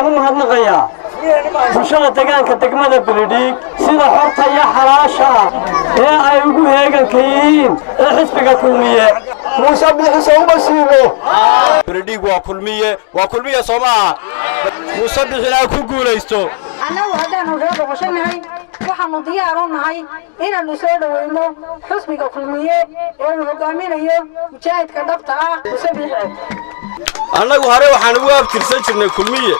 waxaan u mahadnaqayaa bulshada deegaanka degmada Beledhig sida horta iyo xalaasha ee ay ugu heeganka yihiin xisbiga kulmiye Muuse Biixi soo basiiro Beledhig waa kulmiye Soomaa Muuse Biixi ku guuleysto annagu hadaan reer boqoshanahay waxaanu diyaar u nahay inaanu soo dhaweyno xisbiga kulmiye ee uu hogaaminayo mujaahidka dhabta ah Muuse Biixi annagu hore waxaan ugu abtirsan jirnay kulmiye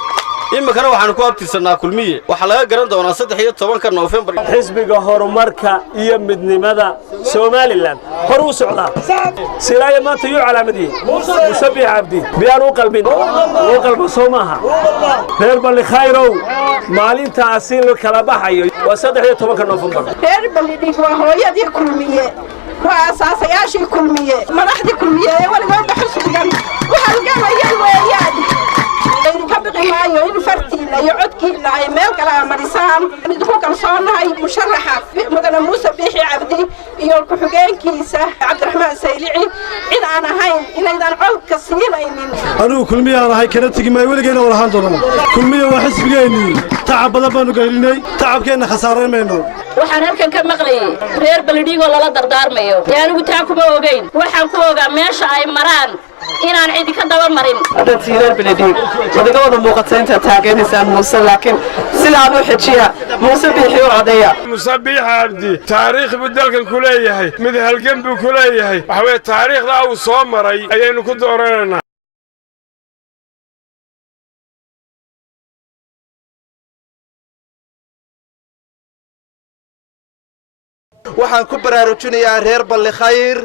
imikana waxaan ku abtirsanaa kulmiye waxa laga garan doonaa 13 November xisbiga horumarka iyo midnimada Somaliland hor u socda silaayo maanta iyo calaamadii Muuse Biixi Cabdi biyaan u qalbin Soomaha reer bali khayrow maalinta asil kala baxayo waa 13 November reer Beledhig waa hooyadii kulmiye waa asaasayaashii kulmiye madaxdii kulmiye waliba xisbigan waxa laga hayay weeyaan maayo in fartiina iyo codkiina ay meel kala marisaan midku kalsoonahay musharaxa mudane Muuse Biixi Cabdi iyo ku-xigeenkiisa Cabdiraxmaan Saylici in aan ahayn inaydan codka siinaynin anigu kulmiyaan ahay kana tagi ma weligeena wala haan doonaa kulmiye waa xisbigeeni tacab badan baanu gelinay tacabkeena khasaareeymayno waxaan halkan ka maqlayay reer Beledhig oo lala dardaarmayo anigu taa kuma ogeyn waxaan ku ogaa meesha ay maraan inaan cid ka daba marin dadkii reer Beledhig wadaga wada muuqateenta taageeraysan Muuse laakiin sida uu xijiya Muuse Biixi oo codeeya Muuse Biixi Cabdi taariikh beddelkan ku leeyahay mid halgan buu ku leeyahay waxa weey taariikhda uu soo maray ayaynu ku dooranayna waxaan ku baraarujinayaa reer Balli Khayr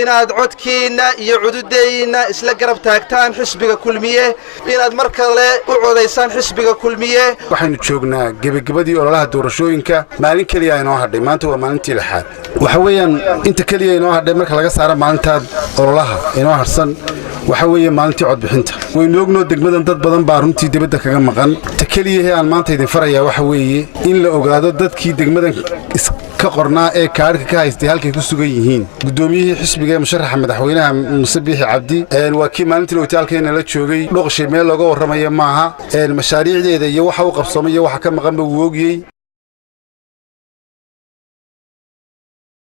inaad codkiina iyo cududeyna isla garab taagtaan xisbiga kulmiye inaad mar kale u codeysaan xisbiga kulmiye waxaanu joognaa gabagabadii ololaha doorashooyinka maalin kaliya inoo hadhay maanta waa maalintii lixaad waxa weeyaan inta kaliya inoo hadhay marka laga saaro maalintaad ololaha inoo harsan waxa weeye maalintii cod bixinta waynu ognoo degmadan dad badan baa runtii dibadda kaga maqan ta kaliya aan maanta idin farayaa waxa weeye in la ogaado dadkii degmadan ka qornaa ee kaarka ka haystay halkay ku sugan yihiin gudoomiyihii xisbiga musharaxa madaxweynaha Muuse Biixi Cabdi waa kii maalintii hotelkeena la joogay dhoqshay meel looga warramayo maaha mashaariicdeeda iyo waxa uu qabsoomay iyo waxa ka maqan buu oogiyay